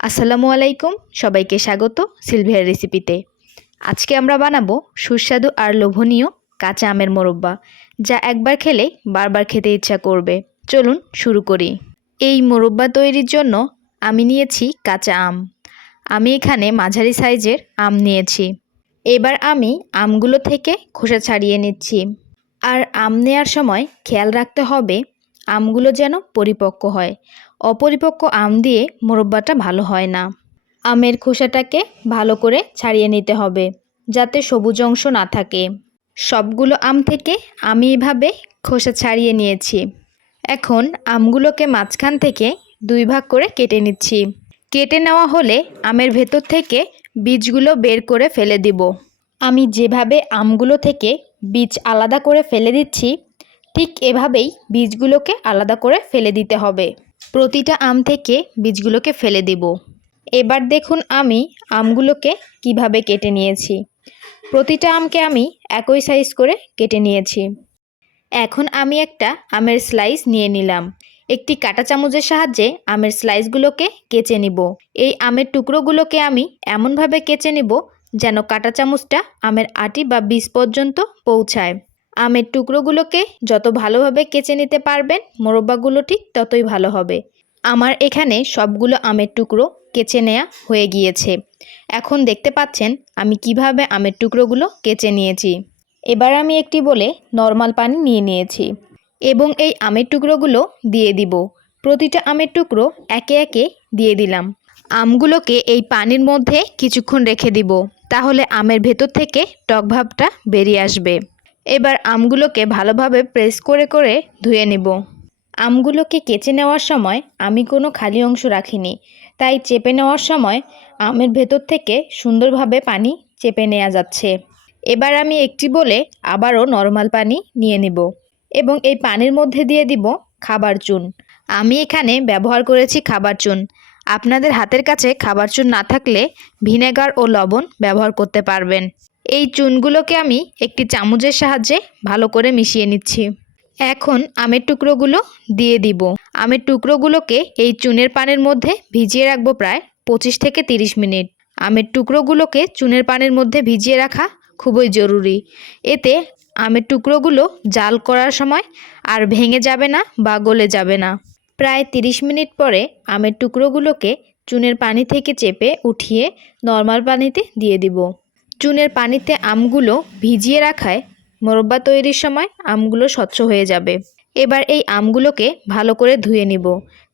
আসসালামু আলাইকুম, সবাইকে স্বাগত সিলভিয়ার রেসিপিতে। আজকে আমরা বানাবো সুস্বাদু আর লোভনীয় কাঁচা আমের মোরব্বা, যা একবার খেলে বারবার খেতে ইচ্ছা করবে। চলুন শুরু করি। এই মোরব্বা তৈরির জন্য আমি নিয়েছি কাঁচা আম। আমি এখানে মাঝারি সাইজের আম নিয়েছি। এবার আমি আমগুলো থেকে খোসা ছাড়িয়ে নিচ্ছি। আর আম নেওয়ার সময় খেয়াল রাখতে হবে আমগুলো যেন পরিপক্ক হয়। অপরিপক্ক আম দিয়ে মোরব্বাটা ভালো হয় না। আমের খোসাটাকে ভালো করে ছাড়িয়ে নিতে হবে, যাতে সবুজ অংশ না থাকে। সবগুলো আম থেকে আমি এভাবে খোসা ছাড়িয়ে নিয়েছি। এখন আমগুলোকে মাঝখান থেকে দুই ভাগ করে কেটে নিচ্ছি। কেটে নেওয়া হলে আমের ভেতর থেকে বীজগুলো বের করে ফেলে দিব। আমি যেভাবে আমগুলো থেকে বীজ আলাদা করে ফেলে দিচ্ছি, ঠিক এভাবেই বীজগুলোকে আলাদা করে ফেলে দিতে হবে। প্রতিটা আম থেকে বীজগুলোকে ফেলে দিব। এবার দেখুন আমি আমগুলোকে কিভাবে কেটে নিয়েছি। প্রতিটা আমকে আমি একই সাইজ করে কেটে নিয়েছি। এখন আমি একটা আমের স্লাইস নিয়ে নিলাম। একটি কাঁটা চামচের সাহায্যে আমের স্লাইসগুলোকে কেচে নিব। এই আমের টুকরোগুলোকে আমি এমনভাবে কেচে নিব যেন কাঁটা চামচটা আমের আটি বা বীজ পর্যন্ত পৌঁছায়। আমের টুকরোগুলোকে যত ভালোভাবে কেচে নিতে পারবেন, মোরব্বাগুলো ঠিক ততই ভালো হবে। আমার এখানে সবগুলো আমের টুকরো কেচে নেওয়া হয়ে গিয়েছে। এখন দেখতে পাচ্ছেন আমি কিভাবে আমের টুকরোগুলো কেচে নিয়েছি। এবার আমি একটি বলে নর্মাল পানি নিয়ে নিয়েছি এবং এই আমের টুকরোগুলো দিয়ে দিব। প্রতিটা আমের টুকরো একে একে দিয়ে দিলাম। আমগুলোকে এই পানির মধ্যে কিছুক্ষণ রেখে দিব, তাহলে আমের ভেতর থেকে টক ভাবটা বেরিয়ে আসবে। এবার আমগুলোকে ভালোভাবে প্রেস করে করে ধুয়ে নেব। আমগুলোকে কেচে নেওয়ার সময় আমি কোনো খালি অংশ রাখিনি, তাই চেপে নেওয়ার সময় আমের ভেতর থেকে সুন্দরভাবে পানি চেপে নেওয়া যাচ্ছে। এবার আমি একটি বলে আবারও নরমাল পানি নিয়ে নেব এবং এই পানির মধ্যে দিয়ে দিব খাবার চুন। আমি এখানে ব্যবহার করেছি খাবার চুন। আপনাদের হাতের কাছে খাবার চুন না থাকলে ভিনেগার ও লবণ ব্যবহার করতে পারবেন। এই চুনগুলোকে আমি একটি চামচের সাহায্যে ভালো করে মিশিয়ে নিচ্ছি। এখন আমের টুকরোগুলো দিয়ে দিব। আমের টুকরোগুলোকে এই চুনের পানির মধ্যে ভিজিয়ে রাখবো প্রায় 25 থেকে 30 মিনিট। আমের টুকরোগুলোকে চুনের পানির মধ্যে ভিজিয়ে রাখা খুবই জরুরি। এতে আমের টুকরোগুলো জাল করার সময় আর ভেঙে যাবে না বা গলে যাবে না। প্রায় 30 মিনিট পরে আমের টুকরোগুলোকে চুনের পানি থেকে চেপে উঠিয়ে নর্মাল পানিতে দিয়ে দিব। চুনের পানিতে আমগুলো ভিজিয়ে রাখায় মোরব্বা তৈরির সময় আমগুলো স্বচ্ছ হয়ে যাবে। এবার এই আমগুলোকে ভালো করে ধুয়ে নিব,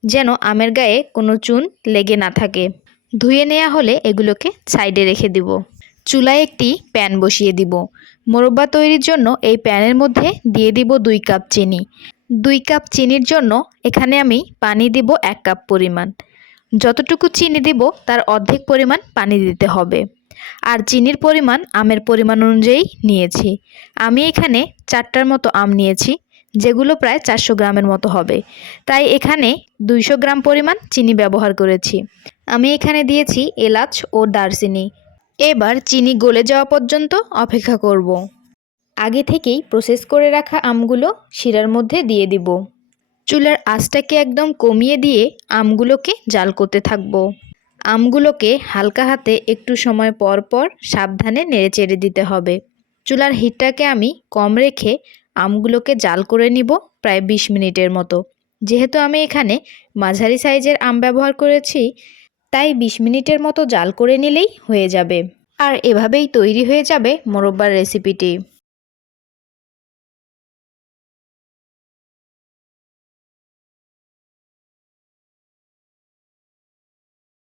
যেন আমের গায়ে কোনো চুন লেগে না থাকে। ধুয়ে নেওয়া হলে এগুলোকে সাইডে রেখে দিব। চুলায় একটি প্যান বসিয়ে দিব। মোরব্বা তৈরির জন্য এই প্যানের মধ্যে দিয়ে দিব 2 কাপ চিনি। 2 কাপ চিনির জন্য এখানে আমি পানি দিব 1 কাপ পরিমাণ। যতটুকু চিনি দিব তার অর্ধেক পরিমাণ পানি দিতে হবে। আর চিনির পরিমাণ আমের পরিমাণ অনুযায়ী নিয়েছি। আমি এখানে 4টার মতো আম নিয়েছি, যেগুলো প্রায় 400 গ্রামের মতো হবে, তাই এখানে 200 গ্রাম পরিমাণ চিনি ব্যবহার করেছি। আমি এখানে দিয়েছি এলাচ ও দারচিনি। এবার চিনি গলে যাওয়া পর্যন্ত অপেক্ষা করব। আগে থেকেই প্রসেস করে রাখা আমগুলো শিরার মধ্যে দিয়ে দিব। চুলার আঁচটাকে একদম কমিয়ে দিয়ে আমগুলোকে জাল করতে থাকব। আমগুলোকে হালকা হাতে একটু সময় পর পর সাবধানে নেড়েচেড়ে দিতে হবে। চুলার হিটটাকে আমি কম রেখে আমগুলোকে জাল করে নিব প্রায় 20 মিনিটের মতো। যেহেতু আমি এখানে মাঝারি সাইজের আম ব্যবহার করেছি, তাই 20 মিনিটের মতো জাল করে নিলেই হয়ে যাবে। আর এভাবেই তৈরি হয়ে যাবে মোরব্বার রেসিপিটি।